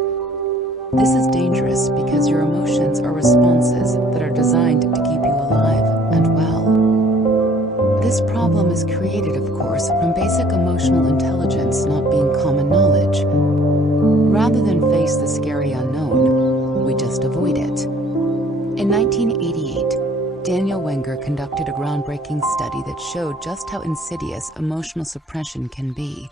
This is dangerous because your emotions are responses that are designed to keep you alive and well. This problem is created, of course, from basic emotional intelligence not being common knowledge. Rather than face the scary unknown, we just avoid it. In 1988, Daniel Wenger conducted a groundbreaking study that showed just how insidious emotional suppression can be.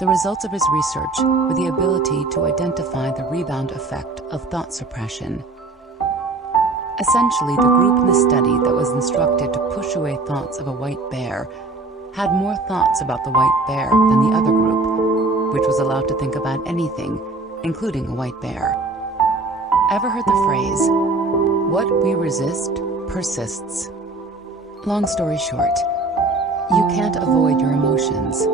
The results of his research were the ability to identify the rebound effect of thought suppression. Essentially, the group in the study that was instructed to push away thoughts of a white bear had more thoughts about the white bear than the other group, which was allowed to think about anything, including a white bear. Ever heard the phrase, "What we resist persists"? Long story short, you can't avoid your emotions.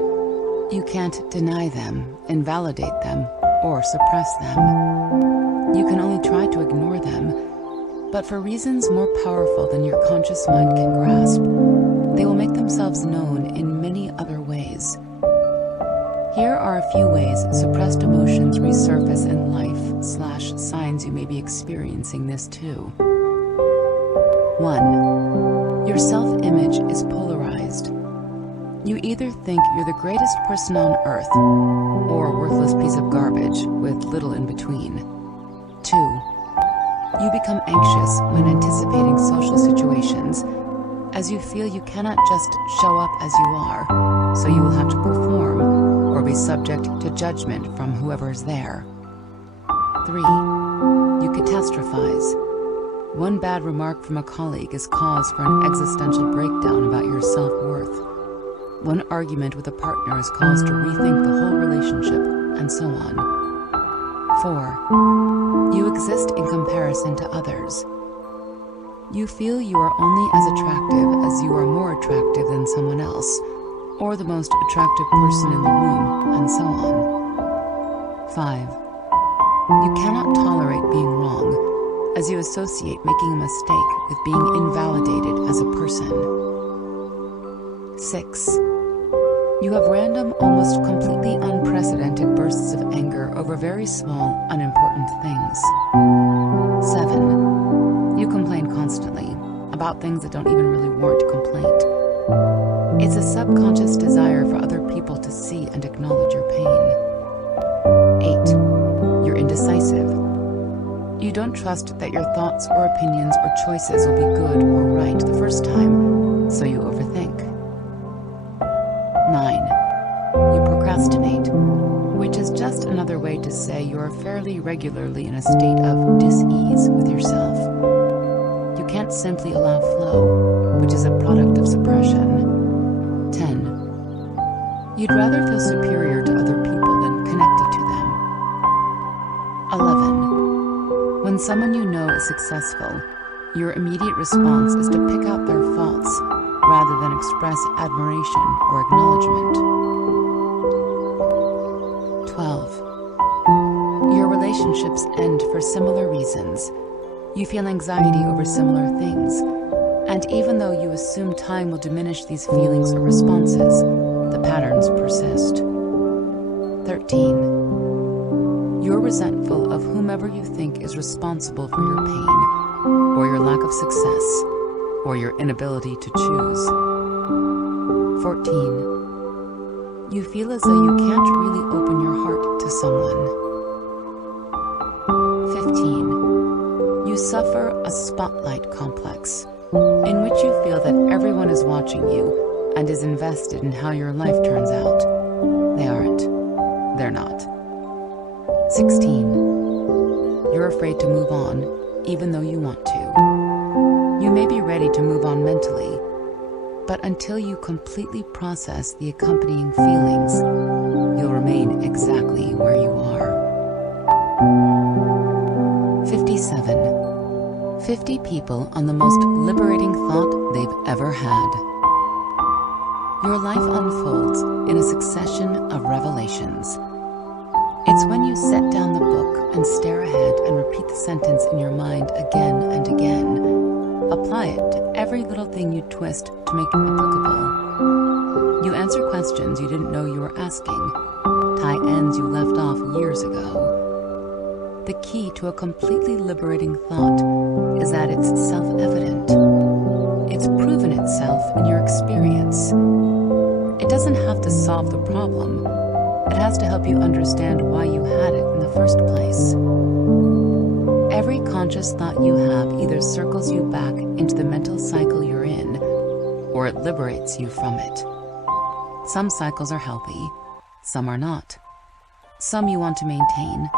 You can't deny them, invalidate them, or suppress them. You can only try to ignore them, but for reasons more powerful than your conscious mind can grasp, they will make themselves known in many other ways. Here are a few ways suppressed emotions resurface in life / signs you may be experiencing this too. 1. Your self-image is polarized. You either think you're the greatest person on earth or a worthless piece of garbage with little in between. 2. You become anxious when anticipating social situations, as you feel you cannot just show up as you are, so you will have to perform or be subject to judgment from whoever's there. 3. You catastrophize. One bad remark from a colleague is cause for an existential breakdown about your self-worth. One argument with a partner is cause to rethink the whole relationship, and so on. 4. You exist in comparison to others. You feel you are only as attractive as you are more attractive than someone else, or the most attractive person in the room, and so on. 5. You cannot tolerate being wrong, as you associate making a mistake with being invalidated as a person. 6. You have random, almost completely unprecedented bursts of anger over very small, unimportant things. 7. You complain constantly about things that don't even really warrant complaint. It's a subconscious desire for other people to see and acknowledge your pain. 8. You're indecisive. You don't trust that your thoughts or opinions or choices will be good or right the first time, so you overthink. 9. You procrastinate, which is just another way to say you are fairly regularly in a state of dis-ease with yourself. You can't simply allow flow, which is a product of suppression. 10. You'd rather feel superior to other people than connected to them. 11. When someone you know is successful, your immediate response is to pick out their faults rather than express admiration or acknowledgement. 12. Your relationships end for similar reasons. You feel anxiety over similar things, and even though you assume time will diminish these feelings or responses, the patterns persist. 13. You're resentful of whomever you think is responsible for your pain, or your lack of success, or your inability to choose. 14. You feel as though you can't really open your heart to someone. 15. You suffer a spotlight complex, in which you feel that everyone is watching you and is invested in how your life turns out. They aren't. They're not. 16. You're afraid to move on, even though you want to. You may be ready to move on mentally, but until you completely process the accompanying feelings, you'll remain exactly where you are. 57. 50 people on the most liberating thought they've ever had. Your life unfolds in a succession of revelations. It's when you set down the book and stare ahead and repeat the sentence in your mind again and again. Apply it to every little thing you twist to make it applicable. You answer questions you didn't know you were asking, tie ends you left off years ago. The key to a completely liberating thought is that it's self-evident. It's proven itself in your experience. It doesn't have to solve the problem. It has to help you understand why you had it in the first place. Every conscious thought you have either circles you back into the mental cycle you're in, or it liberates you from it. Some cycles are healthy, some are not. Some you want to maintain,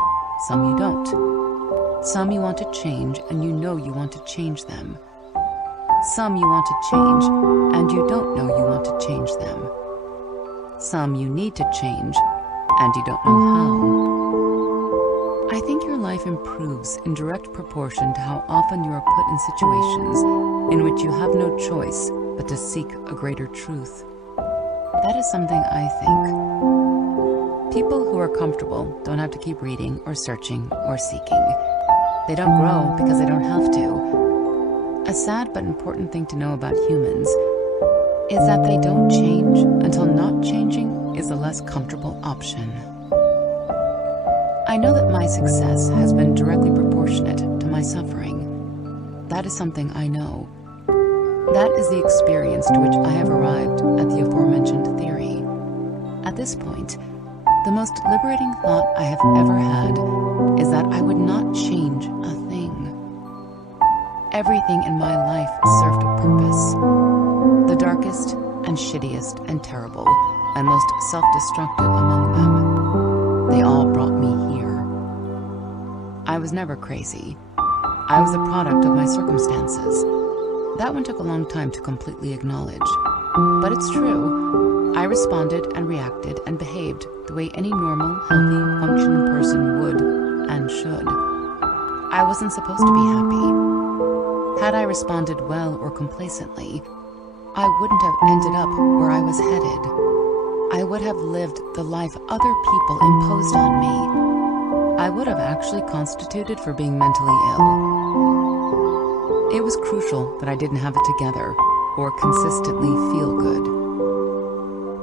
some you don't. Some you want to change and you know you want to change them. Some you want to change and you don't know you want to change them. Some you need to change and you don't know how. I think your life improves in direct proportion to how often you are put in situations in which you have no choice but to seek a greater truth. That is something I think. People who are comfortable don't have to keep reading or searching or seeking. They don't grow because they don't have to. A sad but important thing to know about humans is that they don't change until not changing is the less comfortable option. I know that my success has been directly proportionate to my suffering. That is something I know. That is the experience to which I have arrived at the aforementioned theory. At this point, the most liberating thought I have ever had is that I would not change a thing. Everything in my life served a purpose. The darkest and shittiest and terrible and most self-destructive among them, they all brought me here. I was never crazy. I was the product of my circumstances. That one took a long time to completely acknowledge. But it's true. I responded and reacted and behaved the way any normal, healthy, functioning person would and should. I wasn't supposed to be happy. Had I responded well or complacently, I wouldn't have ended up where I was headed. I would have lived the life other people imposed on me. I would have actually constituted for being mentally ill. It was crucial that I didn't have it together or consistently feel good.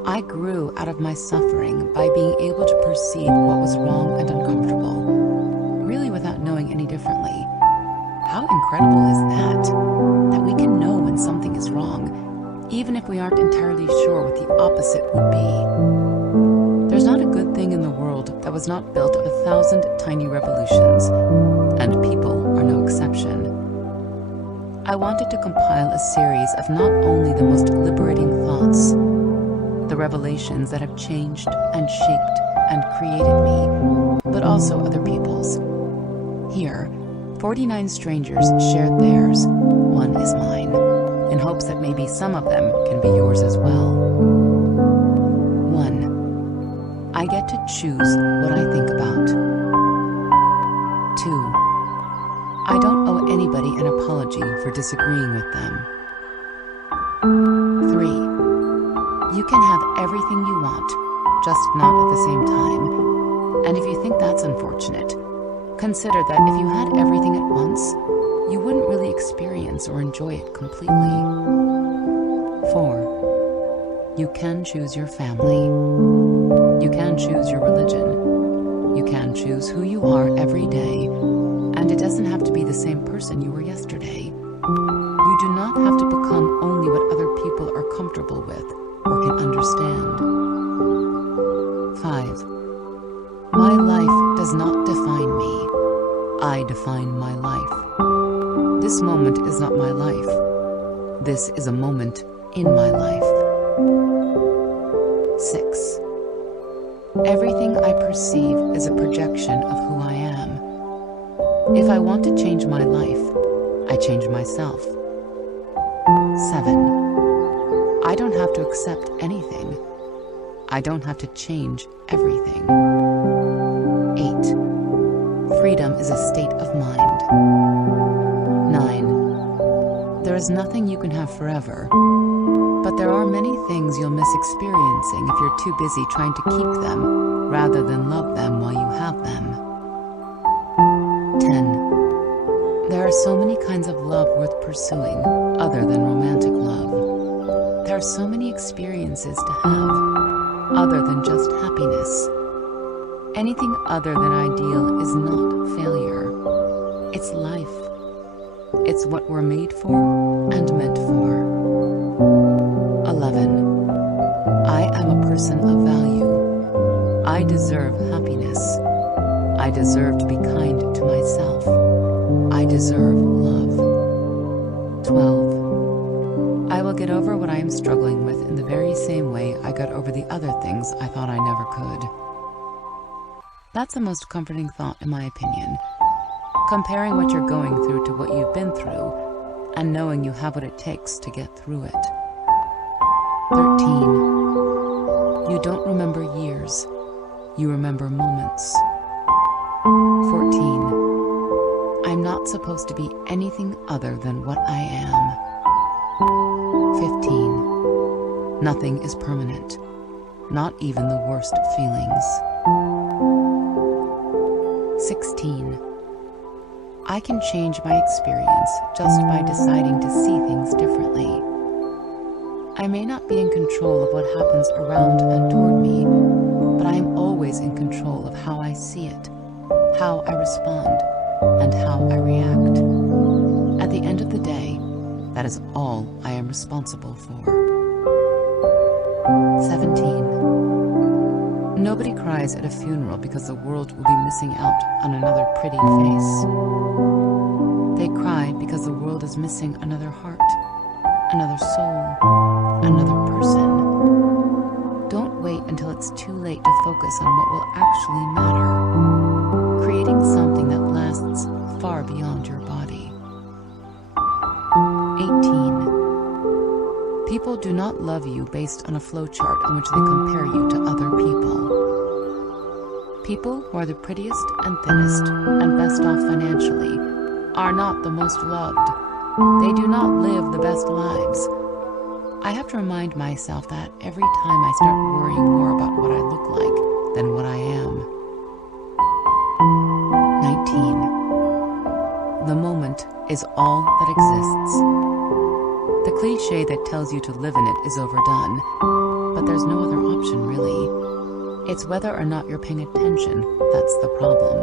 I grew out of my suffering by being able to perceive what was wrong and uncomfortable, really without knowing any differently. How incredible is that we can know when something is wrong, even if we aren't entirely sure what the opposite would be. There's not a good thing in the world that was not built of 1,000 tiny revolutions, and people are no exception. I wanted to compile a series of not only the most liberating thoughts, the revelations that have changed and shaped and created me, but also other people's. Here, 49 strangers shared theirs, one is mine, in hopes that maybe some of them can be yours as well. 1. I get to choose what I think about. 2. I don't owe anybody an apology for disagreeing with them. 3. You can have everything you want, just not at the same time. And if you think that's unfortunate, consider that if you had everything at once, you wouldn't really experience or enjoy it completely. 4. You can choose your family. You can choose your religion. You can choose who you are every day, and it doesn't have to be the same person you were yesterday. You do not have to become only what other people are comfortable with or can understand. 5. My life does not define me. I define my life. This moment is not my life. This is a moment in my life. 6. Everything I perceive is a projection of who I am. If I want to change my life, I change myself. 7. I don't have to accept anything. I don't have to change everything. 8. Freedom is a state of mind. 9. There is nothing you can have forever, but there are many things you'll miss experiencing if you're too busy trying to keep them rather than love them while you have them. 10. There are so many kinds of love worth pursuing other than romantic love. There are so many experiences to have other than just happiness. Anything other than ideal is not failure. It's life. It's what we're made for and meant for. 11. I am a person of value. I deserve happiness. I deserve to be kind to myself. I deserve love. 12. I will get over what I am struggling with in the very same way I got over the other things I thought I never could. That's the most comforting thought, in my opinion. Comparing what you're going through to what you've been through, and knowing you have what it takes to get through it. 13. You don't remember years, you remember moments. 14. I'm not supposed to be anything other than what I am. 15. Nothing is permanent, not even the worst feelings. 16. I can change my experience just by deciding to see things differently. I may not be in control of what happens around and toward me, but I am always in control of how I see it, how I respond, and how I react. At the end of the day, that is all I am responsible for. 17. Nobody cries at a funeral because the world will be missing out on another pretty face. They cry because the world is missing another heart, another soul, another person. Don't wait until it's too late to focus on what will actually matter, creating something that lasts far beyond your body. 18. People do not love you based on a flowchart in which they compare you to other people. People who are the prettiest and thinnest and best off financially are not the most loved. They do not live the best lives. I have to remind myself that every time I start worrying more about what I look like than what I am. 19. The moment is all that exists. The cliche that tells you to live in it is overdone, but there's no other option, really. It's whether or not you're paying attention that's the problem.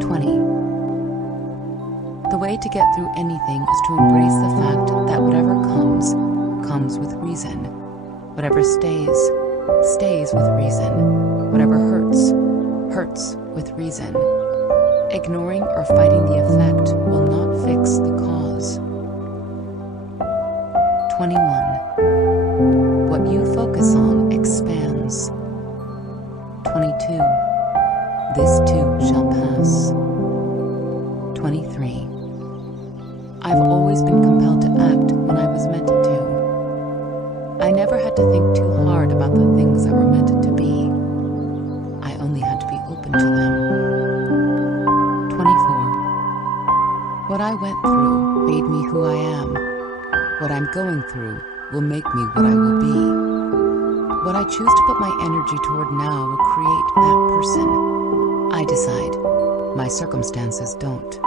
20. The way to get through anything is to embrace the fact that whatever comes, comes with reason. Whatever stays, stays with reason. Whatever hurts, hurts with reason. Ignoring or fighting the effect will not fix the cause. 21. What you focus on expands. 22. This too shall pass. 23. I've always been compelled to act when I was meant to. I never had to think too hard about the things that were meant to be. I only had to be open to them. 24. What I went through made me who I am. What I'm going through will make me what I will be. What I choose to put my energy toward now will create that person. I decide. My circumstances don't.